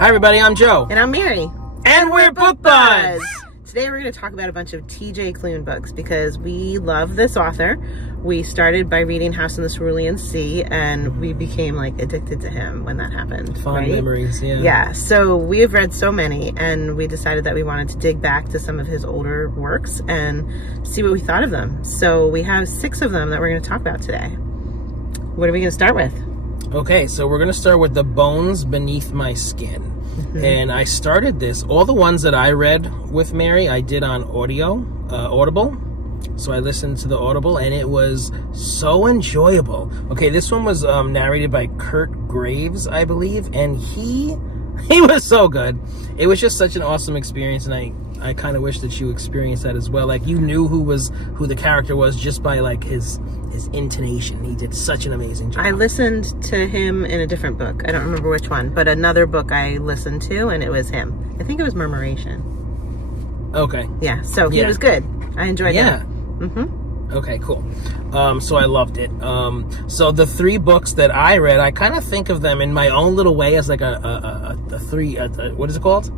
Hi everybody, I'm Joe. And I'm Mary. And we're Book Buds! Today we're going to talk about a bunch of T.J. Klune books because we love this author. We started by reading House in the Cerulean Sea and we became like addicted to him when that happened. Fond memories, yeah. Yeah, so we have read so many and we decided that we wanted to dig back to some of his older works and see what we thought of them. So we have 6 of them that we're going to talk about today. What are we going to start with? Okay, so we're going to start with The Bones Beneath My Skin. And I started this, all the ones that I read with Mary, I did on Audible. So I listened to the Audible and it was so enjoyable. Okay, this one was narrated by Kurt Graves, I believe, and he was so good. It was just such an awesome experience, and I kind of wish that you experienced that as well. Like, you knew who the character was just by like his intonation. He did such an amazing job. I listened to him in a different book. I don't remember which one, but another book I listened to and it was him. I think it was Murmuration. Okay. Yeah, so he was good. I enjoyed that. Okay, cool. So I loved it. So the 3 books that I read, I kind of think of them in my own little way as like a what is it called?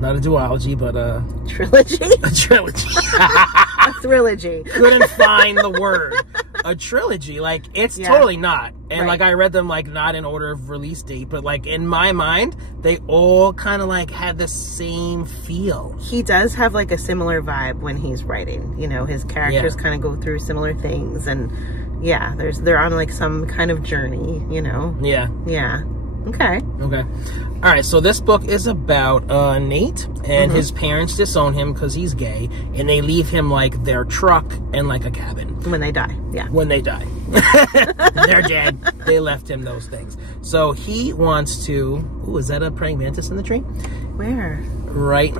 Not a duology, but a trilogy. A trilogy. A trilogy. Couldn't find the word. A trilogy. Like, it's totally not. And like, I read them like not in order of release date, but like in my mind, they all kind of like had the same feel. He does have like a similar vibe when he's writing. You know, his characters kind of go through similar things, and they're on like some kind of journey. You know. Yeah. Yeah. Okay. Okay. All right, so this book is about Nate, and his parents disown him because he's gay, and they leave him, like, their truck and, like, a cabin. When they die, yeah. When they die. They're dead. They left him those things. So he wants to... Ooh, is that a praying mantis in the tree? Where? Right.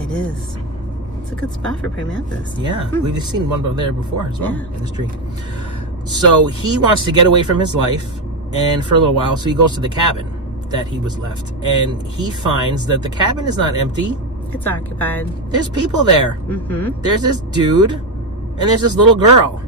It is. It's a good spot for praying mantis. Yeah, we've seen one over there before as well, in this tree. So he wants to get away from his life, and for a little while, so he goes to the cabin that he was left, and he finds that the cabin is not empty. It's occupied. There's people there. There's this dude and there's this little girl,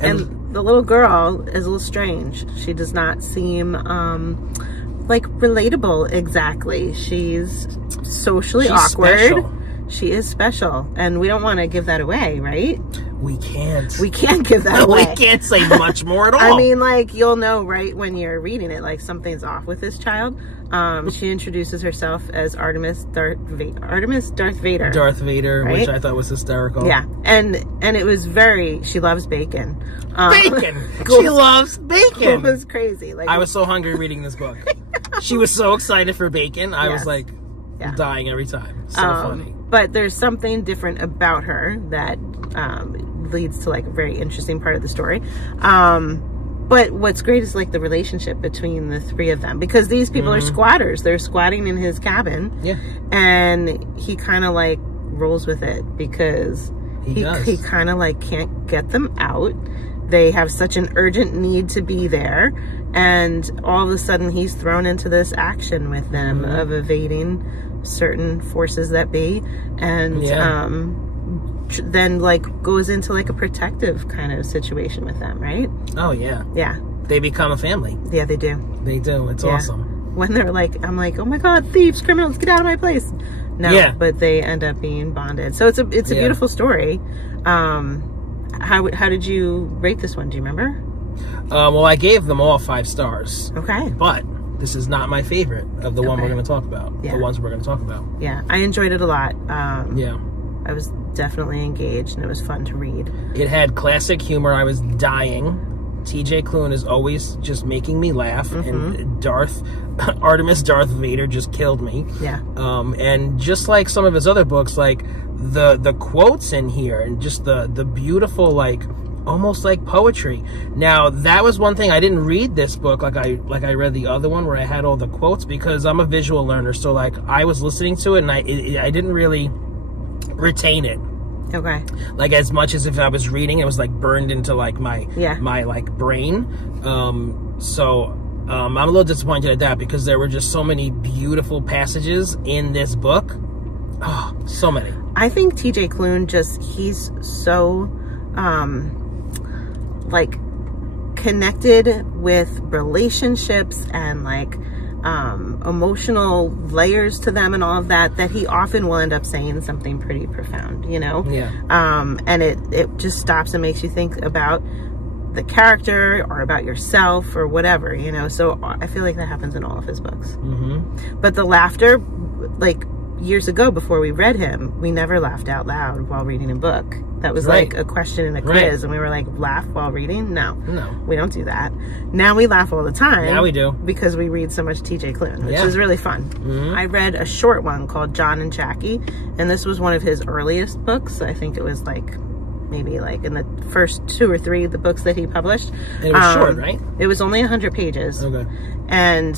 and the little girl is a little strange. She does not seem like relatable exactly. She's socially awkward. Special. She is special, and we don't want to give that away, right? We can't. We can't give that away. We can't say much more at all. I mean, like, you'll know right when you're reading it, like, something's off with this child. She introduces herself as Artemis Darth Vader. Darth Vader, right? Which I thought was hysterical. Yeah, and it was she loves bacon. Bacon! She loves bacon! It was crazy. Like, I was so hungry reading this book. She was so excited for bacon. I was like dying every time. So funny. But there's something different about her that leads to like a very interesting part of the story. But what's great is like the relationship between the 3 of them, because these people are squatters. They're squatting in his cabin. Yeah. And he kind of like rolls with it because he kind of like can't get them out. They have such an urgent need to be there. And all of a sudden he's thrown into this action with them of evading certain forces that be, and then like goes into like a protective kind of situation with them, right? Oh yeah. Yeah. They become a family. Yeah, they do. They do. It's awesome. When they're like, I'm like, oh my God, thieves, criminals, get out of my place. No, but they end up being bonded. So it's a beautiful story. How did you rate this one? Do you remember? Well, I gave them all 5 stars. Okay. But this is not my favorite of the one we're going to talk about. The ones we're going to talk about. Yeah, I enjoyed it a lot. I was definitely engaged, and it was fun to read. It had classic humor. I was dying. T.J. Klune is always just making me laugh, and Artemis Darth Vader just killed me. Yeah. And just like some of his other books, like the quotes in here, and just the beautiful, like, almost like poetry. Now, that was one thing. I didn't read this book like I read the other one where I had all the quotes, because I'm a visual learner. So like, I was listening to it and I didn't really retain it. Okay. Like, as much as if I was reading, it was like burned into like my like brain. So I'm a little disappointed at that, because there were just so many beautiful passages in this book. Oh, so many. I think T.J. Klune he's so like connected with relationships and like emotional layers to them and all of that, that he often will end up saying something pretty profound, you know? Yeah. And it just stops and makes you think about the character or about yourself or whatever, you know? So I feel like that happens in all of his books. But the laughter, like years ago before we read him, we never laughed out loud while reading a book. That was like a question in a quiz, and we were like, laugh while reading? No, we don't do that. Now we laugh all the time. Now we do, because we read so much TJ Klune, which is really fun. I read a short one called John and Jackie, and this was one of his earliest books. I think it was like maybe like in the first 2 or 3 of the books that he published. And it was short, right? It was only 100 pages. Okay. And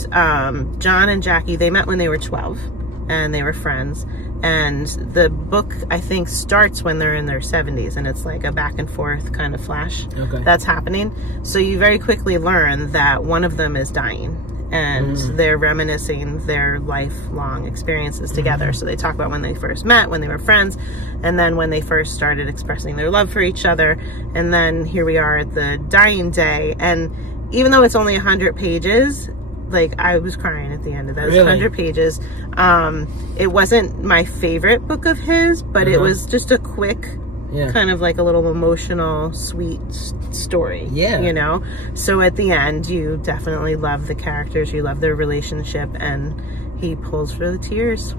John and Jackie, they met when they were 12, and they were friends. And the book, I think, starts when they're in their 70s, and it's like a back and forth kind of flash that's happening. So you very quickly learn that one of them is dying, and they're reminiscing their lifelong experiences together. So they talk about when they first met, when they were friends, and then when they first started expressing their love for each other. And then here we are at the dying day. And even though it's only 100 pages, like I was crying at the end of that. It was 100 pages. It wasn't my favorite book of his, but it was just a quick, kind of like a little emotional, sweet story. You know? So at the end, you definitely love the characters, you love their relationship, and he pulls for the tears.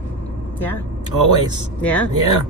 Yeah. Always. Yeah. Yeah.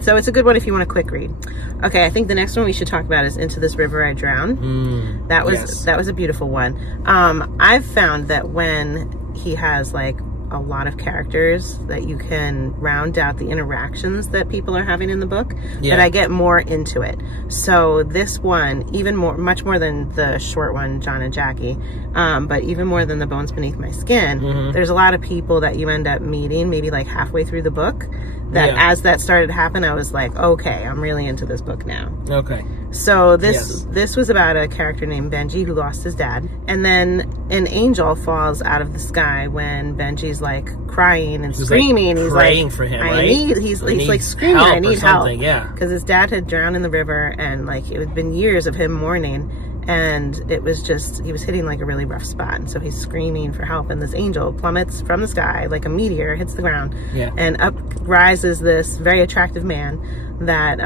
So it's a good one if you want a quick read. Okay, I think the next one we should talk about is Into This River I Drown. That was a beautiful one. I've found that when he has like a lot of characters, that you can round out the interactions that people are having in the book, that I get more into it. So this one, even more, much more than the short one, John and Jackie, but even more than The Bones Beneath My Skin, there's a lot of people that you end up meeting maybe like halfway through the book, that as that started to happen, I was like, okay, I'm really into this book now. Okay. So this was about a character named Benji who lost his dad, and then an angel falls out of the sky when Benji's like crying and screaming. Like, he's praying like, for him, he's like screaming, I need help. Because his dad had drowned in the river, and like it had been years of him mourning, and it was just, he was hitting like a really rough spot, and so he's screaming for help, and this angel plummets from the sky like a meteor, hits the ground, and up rises this very attractive man that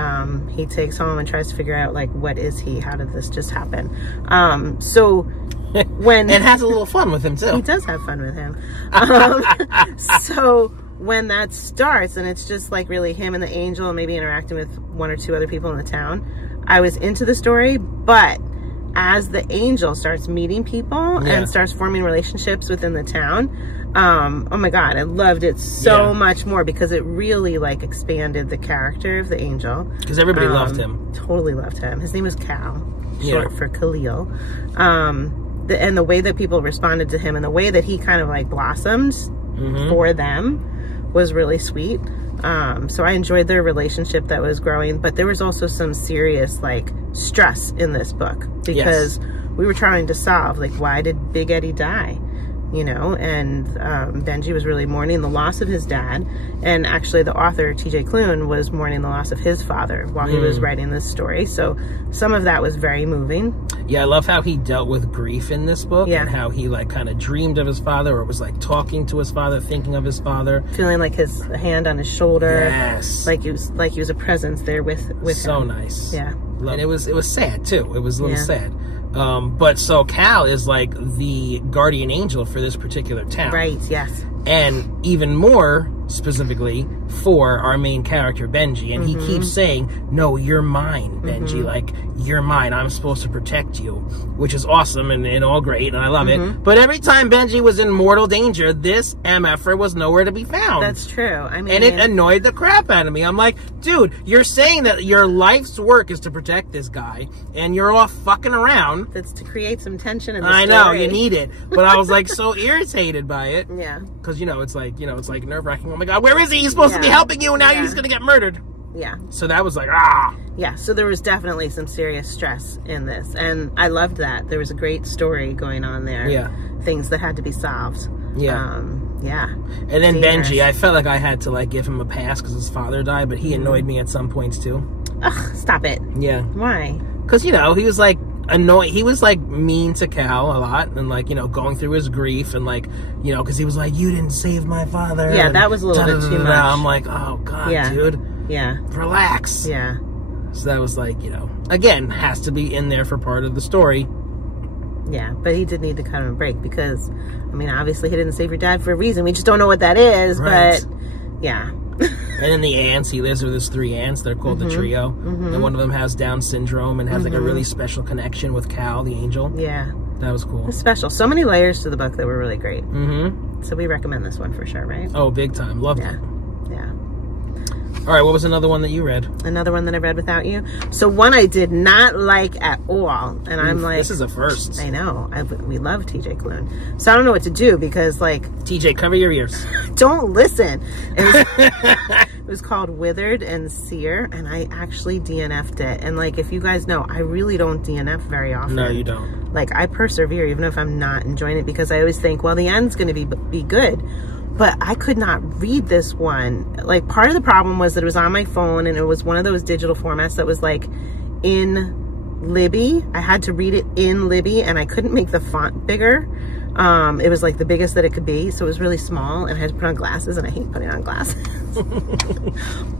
he takes home and tries to figure out like, what is he, how did this just happen? So when and has a little fun with him too. He does have fun with him. So when that starts, and it's just like really him and the angel and maybe interacting with 1 or 2 other people in the town, I was into the story. But as the angel starts meeting people and starts forming relationships within the town, oh my god, I loved it so much more, because it really like expanded the character of the angel, because everybody loved him. Totally loved him. His name was Cal, short for Khalil. And the way that people responded to him, and the way that he kind of like blossomed for them, was really sweet. So I enjoyed their relationship that was growing, but there was also some serious like stress in this book, because we were trying to solve like, why did Big Eddie die? You know, and Benji was really mourning the loss of his dad, and actually the author TJ Klune was mourning the loss of his father while he was writing this story. So some of that was very moving. I love how he dealt with grief in this book, and how he like kind of dreamed of his father, or was like talking to his father, thinking of his father, feeling like his hand on his shoulder, like he was a presence there with him. So nice. And it was sad too. It was a little sad. But so Cal is like the guardian angel for this particular town. Right, yes. And even more specifically for our main character, Benji. And he keeps saying, no, you're mine, Benji. Like, you're mine. I'm supposed to protect you. Which is awesome and all great, and I love it. But every time Benji was in mortal danger, this MFer was nowhere to be found. That's true. I mean, and it annoyed the crap out of me. I'm like, dude, you're saying that your life's work is to protect this guy, and you're off fucking around. That's to create some tension in the story. I know, you need it. But I was like so irritated by it. Yeah. Because, you know, it's like nerve-wracking. Oh my god, where is he? He's supposed to be helping you, and now you're just gonna get murdered. Yeah. So that was like, ah. Yeah, so there was definitely some serious stress in this, and I loved that. There was a great story going on there. Yeah. Things that had to be solved. Yeah. Yeah. And then Benji, I felt like I had to like give him a pass because his father died, but he annoyed me at some points too. Ugh, stop it. Yeah. Why? Because, you know, he was like annoying. He was like mean to Cal a lot, and like, you know, going through his grief, and like, you know, because he was like, you didn't save my father. Yeah, that was a little bit too much. I'm like, oh god, dude. Yeah. Relax. Yeah. So that was like, you know, again, has to be in there for part of the story. Yeah, but he did need to cut him a break because, I mean, obviously he didn't save your dad for a reason. We just don't know what that is, but yeah. And then the aunts, he lives with his 3 aunts. They're called the trio. And one of them has Down syndrome and has like a really special connection with Cal, the angel. Yeah. That was cool. It's special. So many layers to the book that were really great. So we recommend this one for sure, right? Oh, big time. Loved it. Yeah. All right, what was another one that you read? Another one that I read without you. So one I did not like at all, and I'm like, this is a first. I know. We love TJ Klune, so I don't know what to do because like TJ, cover your ears. Don't listen. It was called Withered and Sear, and I actually DNF'd it. And like, if you guys know, I really don't DNF very often. No, you don't. Like, I persevere even if I'm not enjoying it because I always think, well, the end's going to be good. But I could not read this one. Like, part of the problem was that it was on my phone and it was one of those digital formats that was like in Libby. I had to read it in Libby and I couldn't make the font bigger. It was like the biggest that it could be. So it was really small and I had to put on glasses and I hate putting on glasses.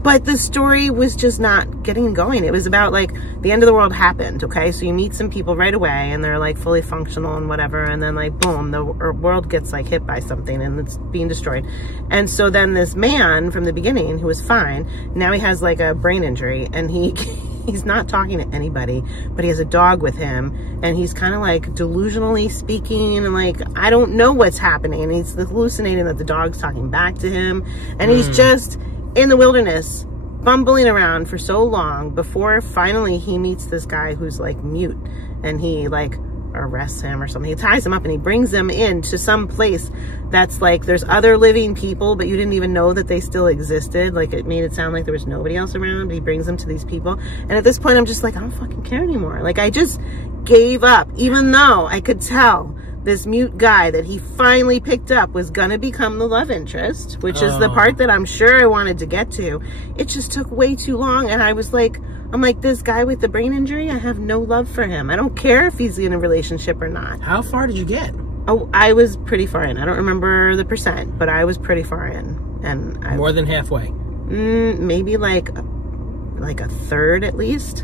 But the story was just not getting going. It was about like the end of the world happened. Okay. So you meet some people right away and they're like fully functional and whatever. And then like, boom, the world gets like hit by something and it's being destroyed. And so then this man from the beginning who was fine, now he has like a brain injury and he's not talking to anybody, but he has a dog with him and he's kind of like delusionally speaking and like, I don't know what's happening. And he's hallucinating that the dog's talking back to him. And he's just in the wilderness, bumbling around for so long before finally he meets this guy who's like mute and he like arrests him or something. He ties him up and he brings him into some place that's like there's other living people, but you didn't even know that they still existed. Like, it made it sound like there was nobody else around, but he brings them to these people. And at this point, I'm just like, I don't fucking care anymore. Like, I just gave up, even though I could tell this mute guy that he finally picked up was gonna become the love interest, which is the part that I'm sure I wanted to get to. It just took way too long. And I was like, I'm like, this guy with the brain injury, I have no love for him. I don't care if he's in a relationship or not. How far did you get? Oh, I was pretty far in. I don't remember the percent, but I was pretty far in. And more than halfway? Maybe like a third at least.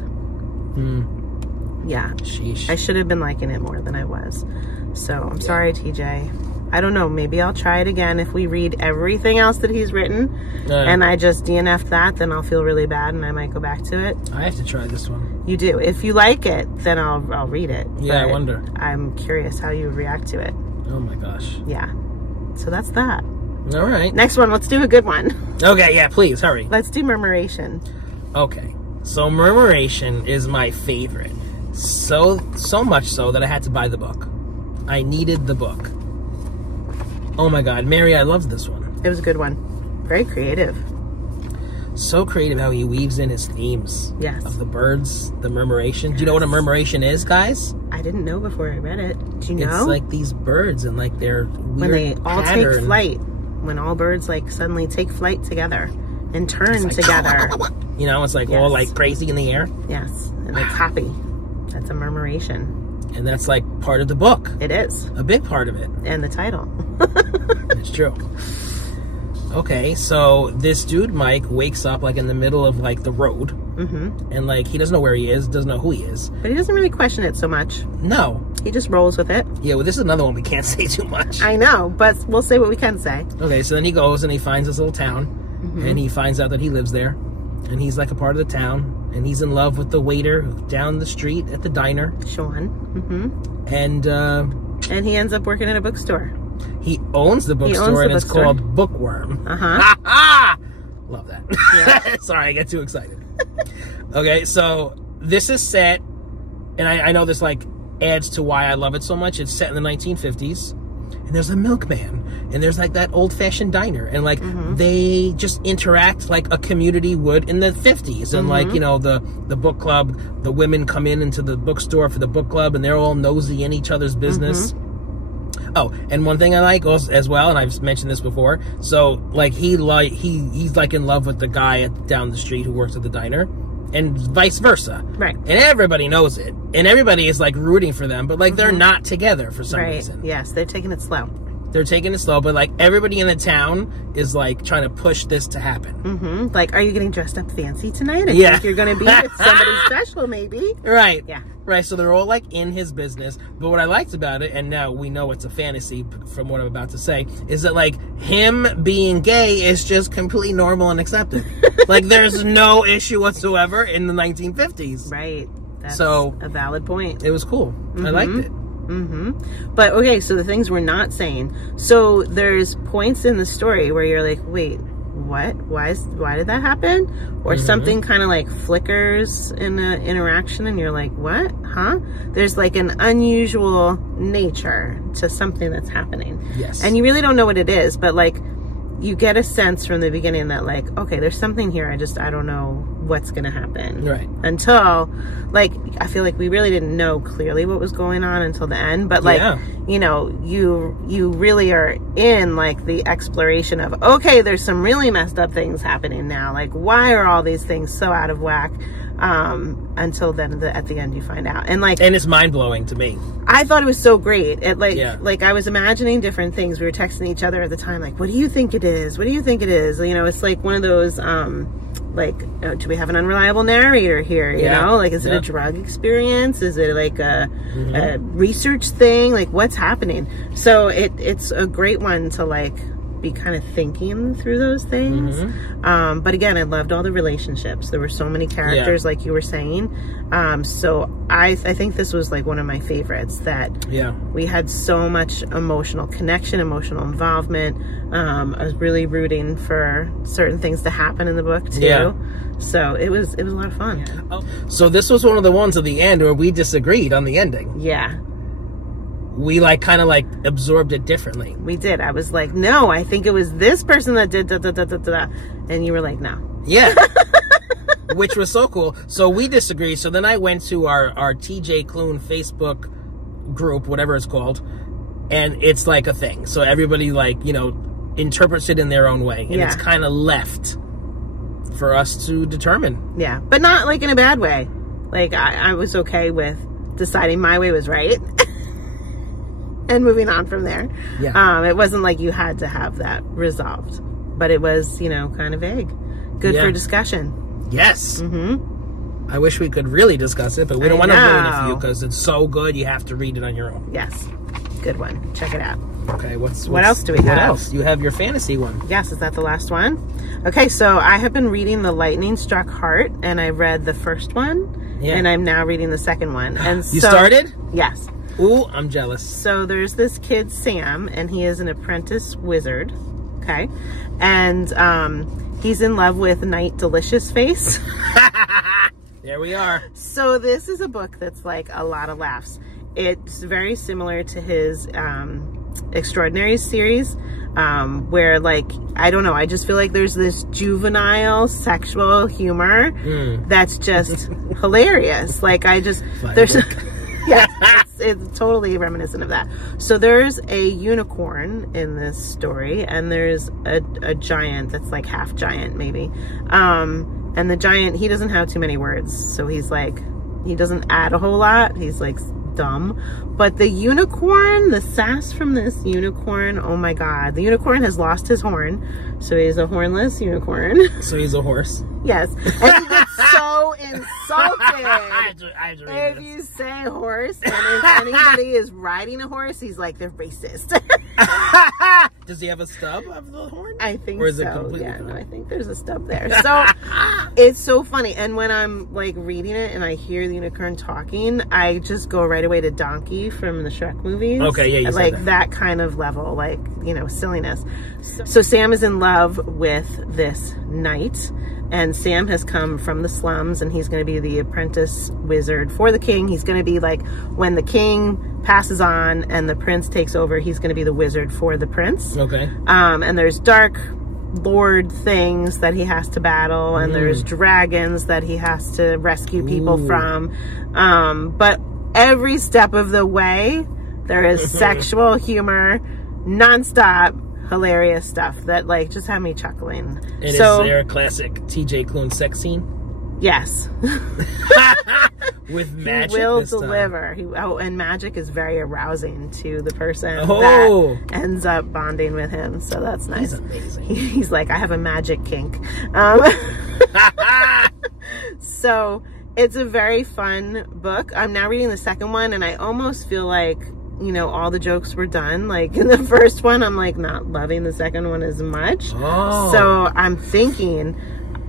Yeah. Sheesh. I should have been liking it more than I was. So I'm sorry, TJ. I don't know. Maybe I'll try it again. If we read everything else that he's written and I just DNF'd that, then I'll feel really bad and I might go back to it. I have to try this one. You do. If you like it, then I'll read it. Yeah, I wonder. I'm curious how you react to it. Oh my gosh. Yeah. So that's that. All right. Next one. Let's do a good one. Okay. Yeah. Please hurry. Let's do Murmuration. Okay. So Murmuration is my favorite. So much so that I had to buy the book. I needed the book. Oh my God, Mary, I loved this one. It was a good one. Very creative. So creative how he weaves in his themes. Yes. Of the birds, the murmuration. Do you know what a murmuration is, guys? I didn't know before I read it. Do you know? It's like these birds and like their weird when they all pattern. take flight. When all birds like suddenly take flight together and turn like, together. You know, it's like all like crazy in the air. Yes. And they copy. That's a murmuration. And that's like part of the book. It is. A big part of it. And the title. It's true. Okay, so this dude, Mike, wakes up like in the middle of like the road. And like he doesn't know where he is, doesn't know who he is. But he doesn't really question it so much. No. He just rolls with it. Yeah, well, this is another one we can't say too much. I know, but we'll say what we can say. Okay, so then he goes and he finds this little town. And he finds out that he lives there. And he's like a part of the town. And he's in love with the waiter down the street at the diner. Sean. And he ends up working at a bookstore. He owns the bookstore and it's called Bookworm. Love that. Yeah. Sorry, I get too excited. Okay, so this is set, and I know this like adds to why I love it so much. It's set in the 1950s. And there's a milkman, and there's like that old-fashioned diner, and like they just interact like a community would in the 50s. And like, you know, the book club, the women come into the bookstore for the book club, and they're all nosy in each other's business. Oh, and one thing I like as well, and I've mentioned this before, so like he's like in love with the guy down the street who works at the diner, and vice versa. Right. And everybody knows it. And everybody is, like, rooting for them, but, like, they're not together for some reason. Yes, they're taking it slow. They're taking it slow, but, like, everybody in the town is, like, trying to push this to happen. Like, are you getting dressed up fancy tonight? I think you're going to be with somebody special, maybe. Right. Yeah. Right, so they're all, like, in his business. But what I liked about it, and now we know it's a fantasy from what I'm about to say, is that, like, him being gay is just completely normal and accepted. Like, there's no issue whatsoever in the 1950s. Right. That's so a valid point. It was cool. I liked it. But, okay, so the things we're not saying. So there's points in the story where you're like, wait, what? Why did that happen? Or something kind of like flickers in an interaction and you're like, what? Huh? There's like an unusual nature to something that's happening. Yes. And you really don't know what it is, but like you get a sense from the beginning that like, okay, there's something here. I don't know what's going to happen. Right. Until, like, I feel like we really didn't know clearly what was going on until the end. But, like, you know, you really are in, like, the exploration of, okay, there's some really messed up things happening now. Like, why are all these things so out of whack? Until then, at the end, you find out. And, like... And it's mind-blowing to me. I thought it was so great. It, like, I was imagining different things. We were texting each other at the time, like, what do you think it is? What do you think it is? You know, it's like one of those... do we have an unreliable narrator here? You know, like, is it a drug experience? Is it like a research thing? Like, what's happening? So it's a great one to like be kind of thinking through those things. But again, I loved all the relationships. There were so many characters, like you were saying. So I think this was like one of my favorites, that we had so much emotional connection, emotional involvement. I was really rooting for certain things to happen in the book too. So it was a lot of fun. So this was one of the ones at the end where we disagreed on the ending. We like kind of like absorbed it differently. We did. I was like, no, I think it was this person that did da da da da da, and you were like, no. Yeah. Which was so cool. So we disagreed. So then I went to our TJ Klune Facebook group, whatever it's called, and it's like a thing. So everybody like, you know, interprets it in their own way, and it's kind of left for us to determine. Yeah, but not like in a bad way. Like I was okay with deciding my way was right. And moving on from there. It wasn't like you had to have that resolved, but it was, you know, kind of vague. Good for discussion. Yes. I wish we could really discuss it, but we don't want to ruin it for you because it's so good. You have to read it on your own. Yes. Good one. Check it out. Okay. What else do we have? What else? You have your fantasy one. Yes. Is that the last one? Okay. So I have been reading The Lightning Struck Heart, and I read the first one, and I'm now reading the second one. And you started? Yes. Ooh, I'm jealous. So there's this kid, Sam, and he is an apprentice wizard, okay? And he's in love with Knight Delicious Face. There we are. So this is a book that's like a lot of laughs. It's very similar to his Extraordinaries series, where like, I don't know, I just feel like there's this juvenile sexual humor that's just hilarious. Like there's... Yeah, it's totally reminiscent of that. So there's a unicorn in this story, and there's a giant that's like half giant maybe. And the giant, he doesn't have too many words, so he's like, he doesn't add a whole lot. He's like dumb. But the unicorn, the sass from this unicorn, oh my god, the unicorn has lost his horn, so he's a hornless unicorn. So he's a horse. Yes, and he gets so insulted if you say horse, and if anybody is riding a horse, he's like, they're racist. Does he have a stub of the horn? I think or is so. It completely No, I think there's a stub there. So it's so funny. And when I'm like reading it and I hear the unicorn talking, I just go right away to Donkey from the Shrek movies. Okay, yeah, you like said that kind of level, like, you know, silliness. So Sam is in love with this knight, and Sam has come from the slums, and he's going to be the apprentice wizard for the king. He's going to be like, when the king passes on and the prince takes over, he's going to be the wizard for the prince. Okay. And there's dark lord things that he has to battle, and there's dragons that he has to rescue people from. But every step of the way, there is sexual humor, nonstop, hilarious stuff that like just had me chuckling. And so, is there a classic TJ Klune sex scene? Yes. With magic, he will this time. deliver. And magic is very arousing to the person that ends up bonding with him. So that's nice. He's amazing. He's like, I have a magic kink. So it's a very fun book. I'm now reading the second one, and I almost feel like, you know, all the jokes were done. Like in the first one, I'm like not loving the second one as much. So I'm thinking,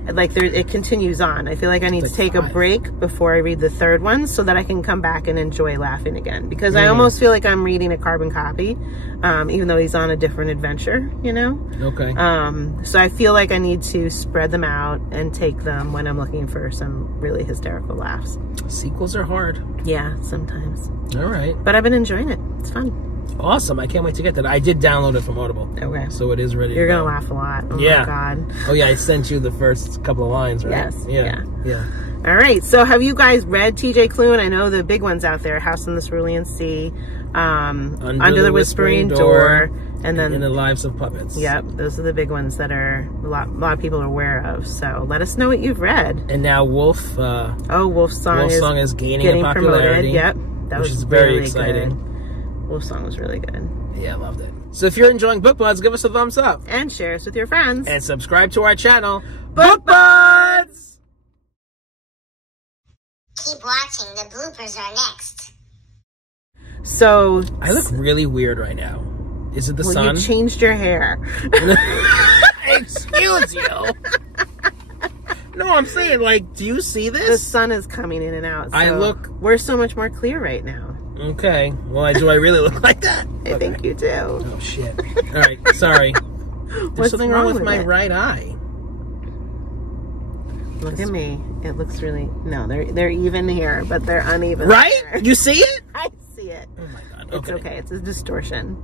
like, it continues on. I feel like I need to take a break before I read the third one so that I can come back and enjoy laughing again. Because I almost feel like I'm reading a carbon copy, even though he's on a different adventure, you know? Okay. So I feel like I need to spread them out and take them when I'm looking for some really hysterical laughs. Sequels are hard. Yeah, sometimes. All right. But I've been enjoying it. It's fun. Awesome. I can't wait to get that. I did download it from Audible. Okay. So it is ready. You're going to laugh a lot. Oh my God. Oh yeah, I sent you the first couple of lines, right? Yes. Yeah. All right. So have you guys read TJ Klune? I know the big ones out there, House in the Cerulean Sea, Under the Whispering Door, and then In the Lives of Puppets. Yep. Those are the big ones that are a lot of people are aware of. So let us know what you've read. And now Wolf Song is gaining popularity. promoted. Yep. That which was is very really exciting. Good. Wolf Song was really good. Yeah, I loved it. So if you're enjoying Book Buds, give us a thumbs up. And share us with your friends. And subscribe to our channel, Book Buds! Keep watching. The bloopers are next. So I look really weird right now. Is it the sun? You changed your hair. Excuse you. No, I'm saying, like, do you see this? The sun is coming in and out. So we're so much more clear right now. Okay. Well, do I really look like that? I think you do. Oh, shit. All right. Sorry. There's something wrong with my right eye. Look at me. It looks really... No, they're even here, but they're uneven. Right? There. You see it? I see it. Oh, my God. It's okay. It's a distortion.